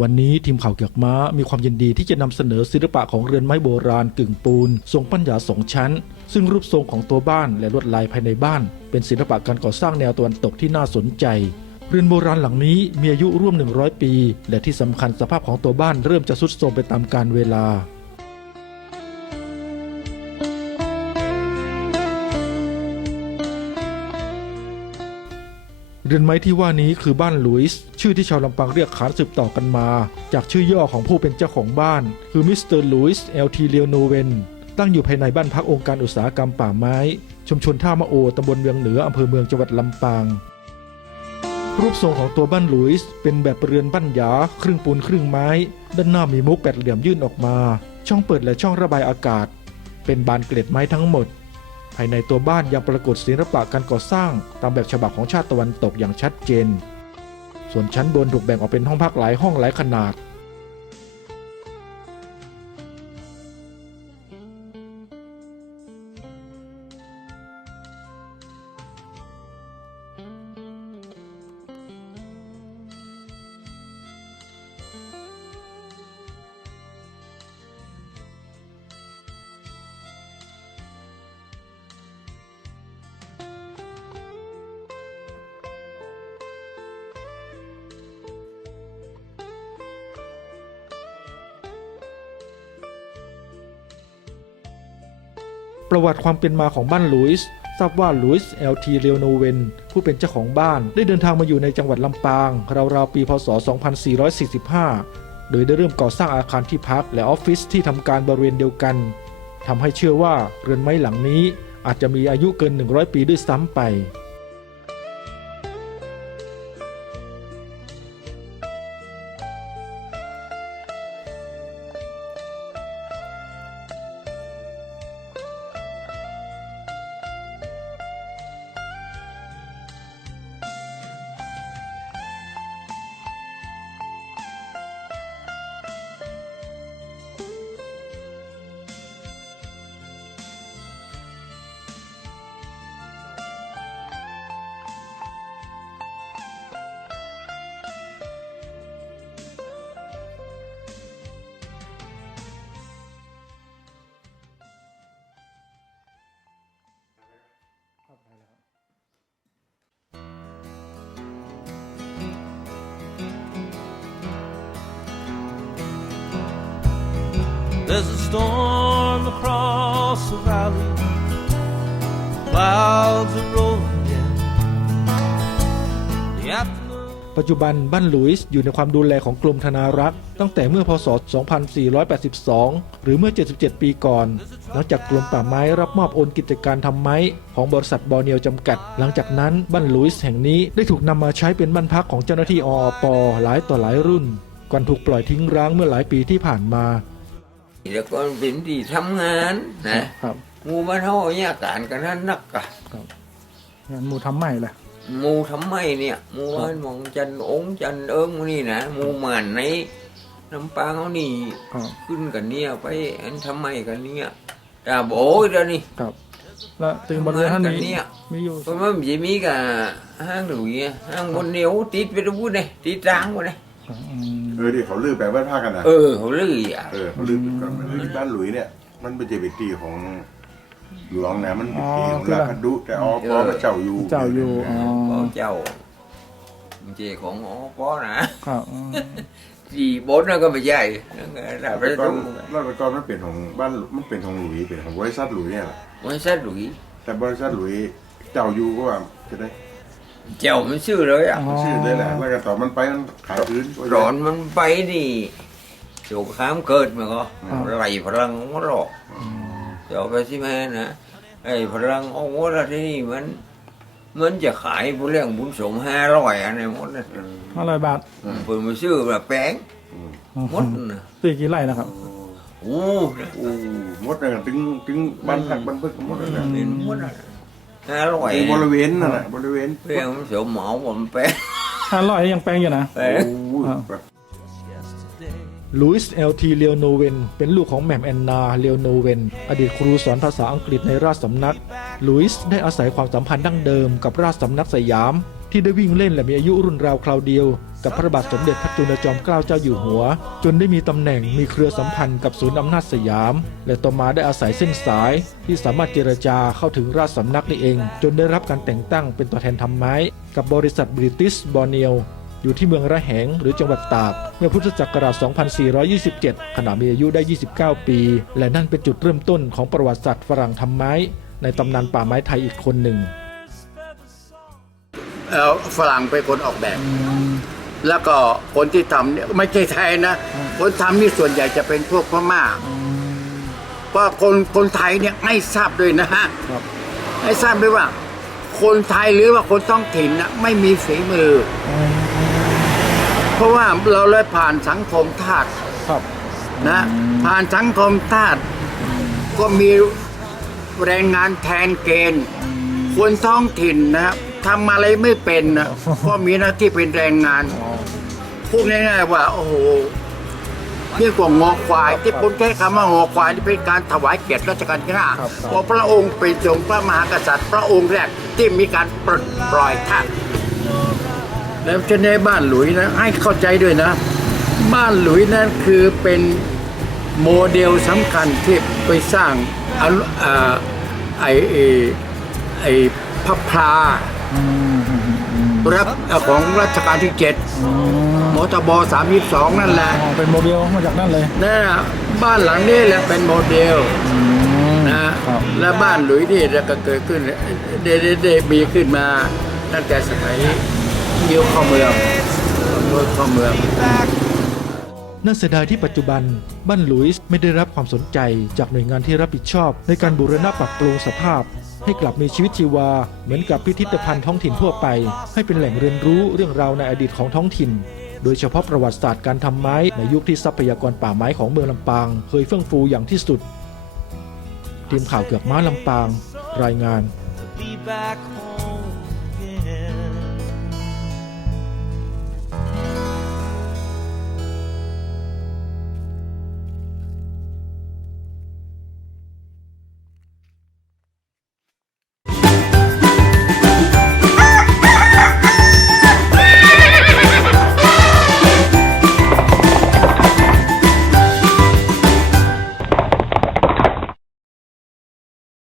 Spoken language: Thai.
วันนี้ทีมข่าวเกียกม้ามีความยินดีที่จะนำเสนอศิลปะของเรือนไม้โบราณกึ่งปูน ทรงปัญญาสองชั้น ซึ่งรูปทรงของตัวบ้านและลวดลายภายในบ้าน เป็นศิลปะการก่อสร้างแนวตะวันตกที่น่าสนใจ เรือนโบราณหลังนี้มีอายุร่วม 100 ปี และที่สำคัญสภาพของตัวบ้านเริ่มจะทรุดโทรมไปตามกาลเวลา เรือนไม้ที่ว่านี้คือบ้านลุยส์ชื่อที่ชาวลำปางเรียกขานสืบต่อกันมา จากชื่อย่อของผู้เป็นเจ้าของบ้าน คือมิสเตอร์ลุยส์เอลทีเลโนเวนตั้งอยู่ภายในบ้านพักองค์การอุตสาหกรรมป่าไม้ ชุมชนท่ามะโอตำบลเวียงเหนืออำเภอเมืองจังหวัดลำปาง รูปทรงของตัวบ้านลุยส์เป็นแบบเรือนบ้านหยาครึ่งปูนครึ่งไม้ ด้านหน้ามีมุกแปดเหลี่ยมยื่นออกมา ช่องเปิดและช่องระบายอากาศ เป็นบานเกล็ดไม้ทั้งหมด ภายในตัวบ้านยังปรากฏศิลปะการก่อสร้าง ตามแบบฉบับของชาติตะวันตกอย่างชัดเจน ส่วนชั้นบนถูกแบ่งออกเป็นห้องพักหลายห้องหลายขนาด ประวัติความเป็นมาของบ้านลุยส์ทราบว่าลุยส์เอลทีเรโนเวนผู้เป็นเจ้าของบ้าน ได้เดินทางมาอยู่ในจังหวัดลำปาง ราวๆ ปีพศ 2445 โดยได้เริ่มก่อสร้างอาคารที่พักและออฟฟิศที่ทำการบริเวณเดียวกันทำให้เชื่อว่าเรือนไม้หลังนี้อาจจะมีอายุเกิน 100 ปีด้วยซ้ำไป There's a storm across the valley. Clouds are rolling in. The afternoon. ปัจจุบันบ้านหลุยส์อยู่ในความดูแลของกรมธนารักษ์ ตั้งแต่เมื่อพศ 2482 หรือเมื่อ 77 ปีก่อน หลังจากกรมป่าไม้รับมอบโอนกิจการทำไม้ ของบริษัทบอร์เนียวจำกัด หลังจากนั้นบ้านหลุยส์แห่งนี้ได้ถูกนำมาใช้เป็นบ้านพักของเจ้าหน้าที่ออปหลายต่อหลายรุ่นก่อนถูกปล่อยทิ้งร้างเมื่อหลายปีที่ผ่านมา แล้วก็เป็นที่ทำงานนะครับหมูบ้านเฮาเนี่ยการกันนั้นนักกะงานหมูทำใหม่แหละหมูทำไมเนี่ยหมูบ้านหมองจันองค์จันเอิงหมู่นี่นะหมูหมันในน้ำปางเขานี่ครับขึ้นกันเนี่ยไปอันทำไมกันเนี่ยตาโบยเดี๋ยวนี้ครับแล้วตึงบริเวณท่านทำงานกันนี้เนี่ยมีอยู่เพราะมันจะมีกับห้างหลุยอะห้างบนเหนียวติดไปทุกเนี่ยติดร้างหมดเลยอืม เออที่เขาลือแปลงบ้านผ้ากันนะเออเขาลืออะเออเขาลือก่อนมันลือบ้านหลุยเนี่ย มันเป็นเจเป็นตีของหลวงนะมันเป็นตีของราชพัดุแต่อปพระเจ้าอยู่เจ้าอยู่อ๋อพ่อเจ้าเจของอ๋อป้อนะครับอืมจีบนนั่นก็ไม่ใช่นั่นก็ราชแต่ก่อนพัฒราชการมันเป็นของบ้านมันเป็นของหลุยเป็นของบริษัทหลุยเนี่ยแหละไม่ใช่หลุยแต่บริษัทหลุยเจ้าอยู่ก็ว่าจะได้ เจ้ามันชื่อเลยอะชื่อเลยแหละแล้วก็ต่อมันไปมันขายพื้นก็ร้อนมันไปนี่สงครามเกิดมาก็อ่าไหลพลังของมันหรอกเจ้าไปที่แม่นะไอ้พลังของวัดที่นี่มัน มันจะขายผู้เลี้ยงบุญสมห้าร้อยอันนี้หมดนะห้าร้อยบาทเปิดมาชื่อแบบแป้งหมดนะตีกี่ไร่นะครับ โอ้นะโอ้หมดเลยถึงถึงบ้านพักบ้านพึกหมดเลยนะ เป็นหมดนะ ห้าร้อยบริเวณนั่นแหละบริเวณเลี้ยงบุญสมเหมาผมแป้งห้าร้อยยังแปลงอยู่นะแป้งโอ้ยลุยส์เอลทีเลโนเวนเป็นลูกของแหม่มแอนนาเลโนเวนอดีตครูสอนภาษาอังกฤษในราชสำนักลุยส์ได้อาศัยความสัมพันธ์ดั้งเดิมกับราชสำนักสยาม ที่ได้วิ่งเล่นและมีอายุรุ่นราวคราวเดียว กับพระบาทสมเด็จพระจุลจอมเกล้าเจ้าอยู่หัว จนได้มีตำแหน่งมีเครือสัมพันธ์กับศูนย์อำนาจสยาม และต่อมาได้อาศัยเส้นสาย ที่สามารถเจรจาเข้าถึงราชสำนักนี่เอง จนได้รับการแต่งตั้งเป็นตัวแทนทำไม้ กับบริษัทบริติชบอร์เนียวอยู่ที่เมืองระแหงหรือจังหวัดตากเมื่อพุทธศักราช 2427 ขณะมีอายุได้ 29 ปี และนั่นเป็นจุดเริ่มต้นของประวัติศาสตร์ฝรั่งทำไม้ ในตำนานป่าไม้ไทยอีกคนหนึ่ง เอ่อฝรั่งเป็นคนออกแบบ แล้วก็คนที่ทำเนี่ยไม่ใช่ไทยนะ คนทำนี่ส่วนใหญ่จะเป็นพวกพม่าเพราะคนคนไทยเนี่ยไม่ทราบด้วยนะฮะครับให้ทราบด้วยว่า คนไทยหรือว่าคนท้องถิ่นนะไม่มีฝีมืออเพราะว่าเราเลยผ่านสังคมทาสครับนะ ผ่านสังคมทาสก็มีแรงงานแทนเกณฑ์ คนท้องถิ่นนะครับ ทำอะไรไม่เป็นนะก็มีหน้าที่เป็นแรงงานพูดง่ายๆว่า โอ้โหเรียกว่างอควาย ที่ผมใช้คำว่างอควายที่เป็นการถวายเกียรติรัชกาลที่ห้าครับครับเพราะพระองค์เป็นทรงพระมหากษัตริย์ พระองค์แรกที่มีการปลดปล่อยทาสแล้วจะในบ้านหลุยนะให้เข้าใจด้วยนะ บ้านหลุยนั้นคือเป็นโมเดลสำคัญที่ไปสร้างอนุอ่าไอไอ้ไอ้พระพลา รับของรัชกาลที่เจ็ดมทบสามสองนั่นแหละอ๋อเป็นโมเดลมาจากนั่นเลยนั่นน่ะบ้านหลังนี้แหละเป็นโมเดลนะครับและบ้านหลุยนี่ก็เกิดขึ้นเดเดเดมีขึ้นมาตั้งแต่สมัยยิวเข้าเมืองยิวเข้าเมืองน่าเสียดายที่ปัจจุบันบ้านหลุยส์ไม่ได้รับความสนใจจากหน่วยงานที่รับผิดชอบในการบูรณะปรับปรุงสภาพ ให้กลับมีชีวิตชีวา เหมือนกับพิพิธภัณฑ์ท้องถิ่นทั่วไป ให้เป็นแหล่งเรียนรู้เรื่องราวในอดีตของท้องถิ่น โดยเฉพาะประวัติศาสตร์การทำไม้ในยุคที่ทรัพยากรป่าไม้ของเมืองลำปาง เคยเฟื่องฟูอย่างที่สุดทีมข่าวเกือกม้าลำปาง รายงาน be back home.